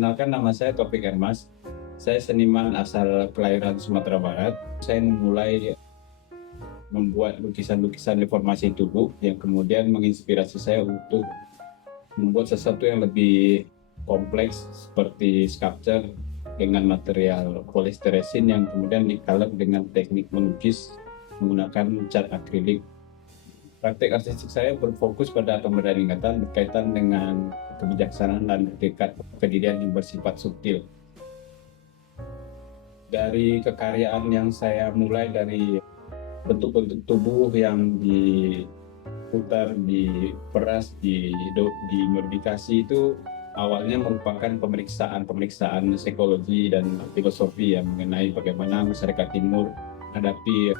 Perkenalkan, nama saya Taufik Hermas. Saya seniman asal kelahiran Sumatera Barat. Saya memulai membuat lukisan-lukisan deformasi tubuh yang kemudian menginspirasi saya untuk membuat sesuatu yang lebih kompleks seperti sculpture dengan material polysteresin yang kemudian dicolor dengan teknik melukis menggunakan cat akrilik. Praktik artistik saya berfokus pada pemberdayaan ingatan berkaitan dengan kebijaksanaan dan tingkat kedirian yang bersifat subtil. Dari kekaryaan yang saya mulai dari bentuk-bentuk tubuh yang diputar, diperas, dimodifikasi itu awalnya merupakan pemeriksaan psikologi dan filosofi yang mengenai bagaimana masyarakat timur menghadapi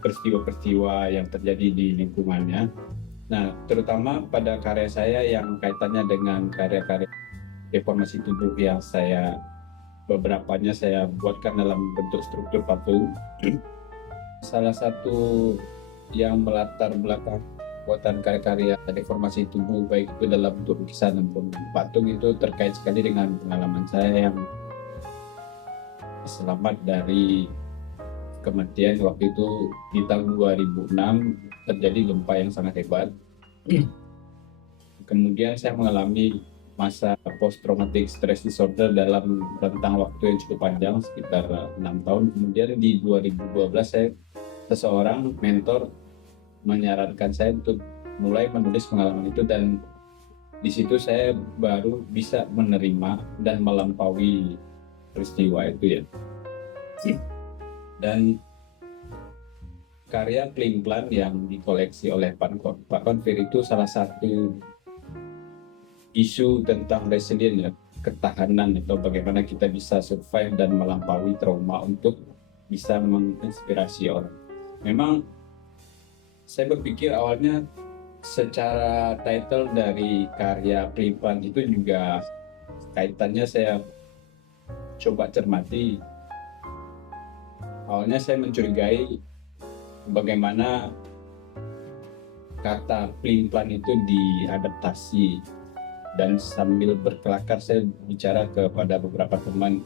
peristiwa-peristiwa yang terjadi di lingkungannya. Nah, terutama pada karya saya yang kaitannya dengan karya-karya deformasi tubuh yang beberapanya saya buatkan dalam bentuk struktur patung. Salah satu yang melatar belakang buatan karya-karya deformasi tubuh baik itu dalam bentuk lukisan maupun patung itu terkait sekali dengan pengalaman saya yang selamat dari kematian waktu itu di tahun 2006 terjadi gempa yang sangat hebat. Kemudian saya mengalami masa post traumatic stress disorder dalam rentang waktu yang cukup panjang sekitar 6 tahun. Kemudian di 2012 seseorang mentor menyarankan saya untuk mulai menulis pengalaman itu, dan di situ saya baru bisa menerima dan melampaui peristiwa itu ya. Dan karya Plimplan yang dikoleksi oleh Pak Konfir itu salah satu isu tentang resilient ya, ketahanan atau bagaimana kita bisa survive dan melampaui trauma untuk bisa menginspirasi orang. Memang saya berpikir awalnya secara title dari karya Plimplan itu juga kaitannya saya coba cermati. Awalnya saya mencurigai bagaimana kata Plimplan itu diadaptasi, dan sambil berkelakar saya bicara kepada beberapa teman.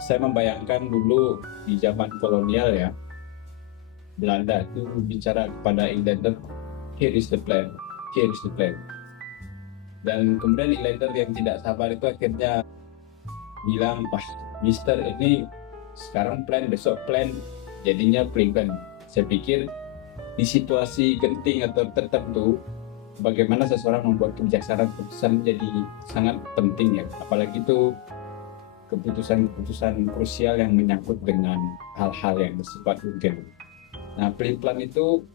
Saya membayangkan dulu di zaman kolonial ya, Belanda itu bicara kepada Englander, here is the plan, here is the plan. Dan kemudian Englander yang tidak sabar itu akhirnya bilang, "Wah, Mister, ini sekarang plan, besok plan, jadinya Plimplan." Saya pikir di situasi genting atau tertentu, bagaimana seseorang membuat keputusan menjadi sangat penting ya, apalagi itu keputusan krusial yang menyangkut dengan hal-hal yang bersifat urgen. Nah, Plimplan itu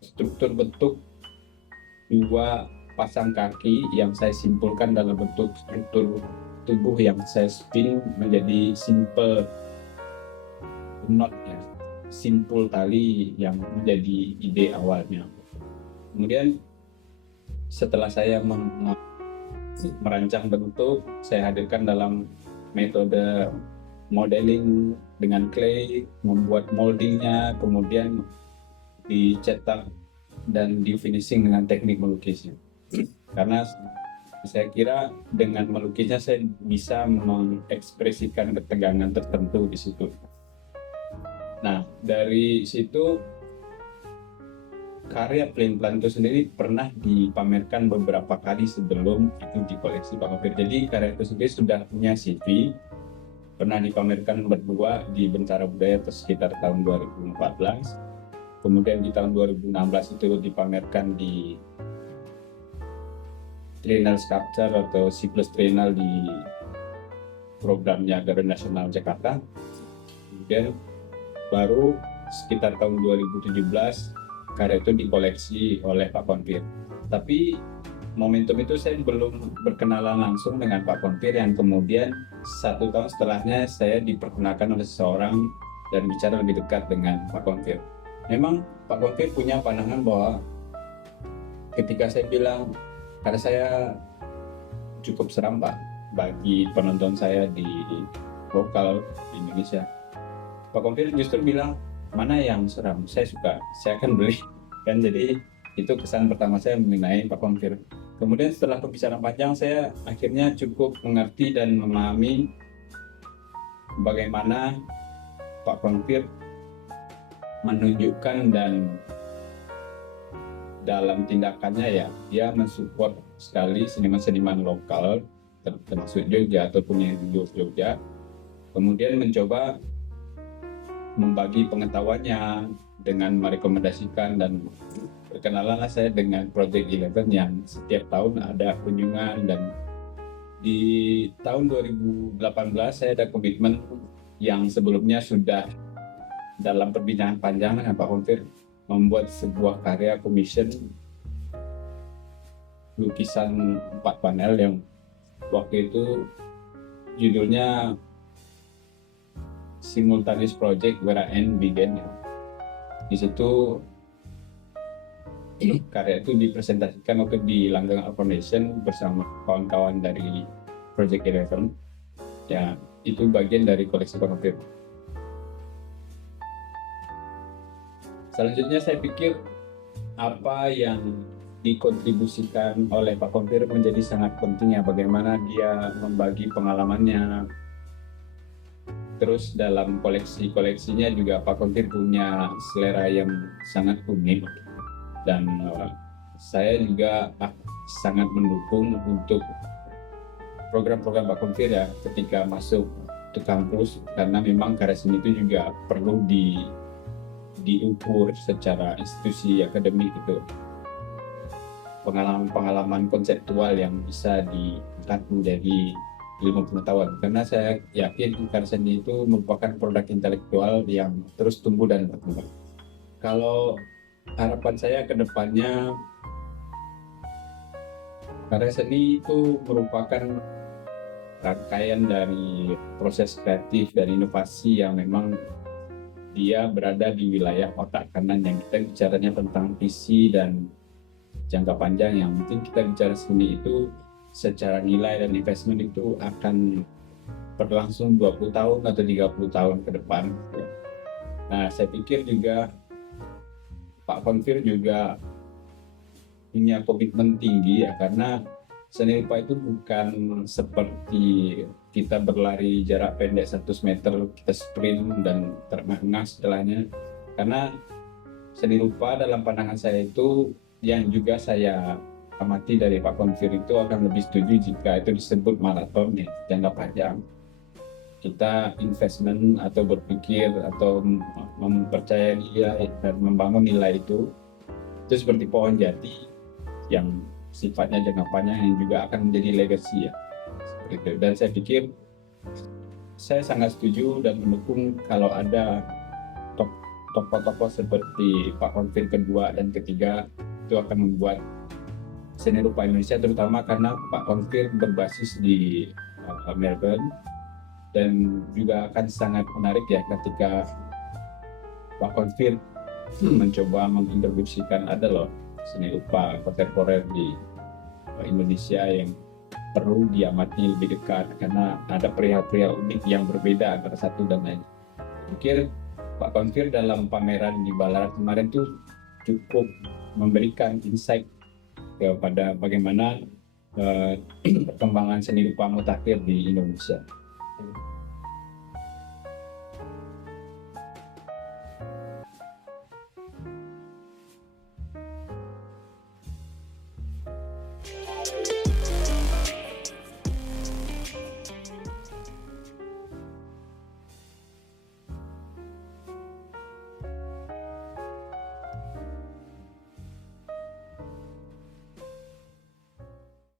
struktur bentuk dua pasang kaki yang saya simpulkan dalam bentuk struktur tubuh yang saya spin menjadi simple knot ya, simpul tali yang menjadi ide awalnya. Kemudian setelah saya merancang bentuk, saya hadirkan dalam metode modeling dengan clay, membuat moldingnya, kemudian dicetak dan di finishing dengan teknik melukisnya. Karena saya kira dengan melukisnya saya bisa mengekspresikan ketegangan tertentu di situ. Nah, dari situ karya Plimplan itu sendiri pernah dipamerkan beberapa kali sebelum itu di koleksi Pak Konfir. Jadi karya itu sendiri sudah punya CV, pernah dipamerkan berdua di Bentara Budaya sekitar tahun 2014. Kemudian di tahun 2016 itu dipamerkan di Triennale Sculpture atau Siklus Triennale di programnya Garuda Nasional Jakarta. Kemudian baru sekitar tahun 2017 karya itu dikoleksi oleh Pak Konfir. Tapi momentum itu saya belum berkenalan langsung dengan Pak Konfir, yang kemudian 1 tahun setelahnya saya diperkenalkan oleh seseorang dan bicara lebih dekat dengan Pak Konfir. Memang Pak Konfir punya pandangan bahwa ketika saya bilang karya saya cukup seram Pak bagi penonton saya di lokal di Indonesia, Pak Konfir justru bilang, mana yang seram, saya suka, saya akan beli kan. Jadi itu kesan pertama saya mengenai Pak Konfir. Kemudian setelah pembicaraan panjang, saya akhirnya cukup mengerti dan memahami bagaimana Pak Konfir menunjukkan dan dalam tindakannya ya, dia mensupport sekali seniman-seniman lokal, termasuk Jogja ataupun yang di luar Jogja. Kemudian mencoba membagi pengetahuannya dengan merekomendasikan, dan berkenalanlah saya dengan Project Eleven yang setiap tahun ada kunjungan. Dan di tahun 2018 saya ada komitmen yang sebelumnya sudah dalam perbincangan panjang dengan Pak Konfir, membuat sebuah karya commission lukisan 4 panel yang waktu itu judulnya Simultaneous Project Where I End Began. Di situ karya itu dipresentasikan waktu di Langgeng Art Foundation bersama kawan-kawan dari Project Eleven. Ya, itu bagian dari koleksi Pak Konfir. Selanjutnya saya pikir apa yang dikontribusikan oleh Pak Konfir menjadi sangat penting ya, bagaimana dia membagi pengalamannya. Terus dalam koleksinya juga Pak Konfir punya selera yang sangat unik, dan saya juga sangat mendukung untuk program-program Pak Konfir ya ketika masuk ke kampus, karena memang karya seni itu juga perlu diukur secara institusi akademik gitu, pengalaman-pengalaman konseptual yang bisa diangkat menjadi ilmu pengetahuan, karena saya yakin karya seni itu merupakan produk intelektual yang terus tumbuh dan berkembang. Kalau harapan saya ke depannya, karya seni itu merupakan rangkaian dari proses kreatif dan inovasi yang memang dia berada di wilayah otak kanan, yang kita bicaranya tentang visi dan jangka panjang. Yang mungkin kita bicara seni itu secara nilai dan investment itu akan berlangsung 20 tahun atau 30 tahun ke depan. Nah, saya pikir juga Pak Konfir juga punya komitmen tinggi ya, karena seni rupa itu bukan seperti kita berlari jarak pendek 100 meter, kita sprint dan terengah-engah setelahnya. Karena seni rupa dalam pandangan saya itu, yang juga saya amati dari Pak Konfir, itu akan lebih setuju jika itu disebut maraton ya, jangka panjang. Kita investment atau berpikir atau mempercayai nilai dan membangun nilai itu seperti pohon jati yang sifatnya jangka panjang, yang juga akan menjadi legacy ya. Seperti itu. Dan saya pikir saya sangat setuju dan mendukung kalau ada tokoh-tokoh seperti Pak Konfir kedua dan ketiga, itu akan membuat seni rupa Indonesia, terutama karena Pak Konfir berbasis di Melbourne, dan juga akan sangat menarik ya ketika Pak Konfir mencoba mengintroduksikan ada loh seni rupa kontemporer di Indonesia yang perlu diamati lebih dekat, karena ada perihal-perihal unik yang berbeda antara satu dan lain. Pikir Pak Konfir dalam pameran di Ballarat kemarin tuh cukup memberikan insight kepada bagaimana perkembangan seni rupa mutakhir di Indonesia.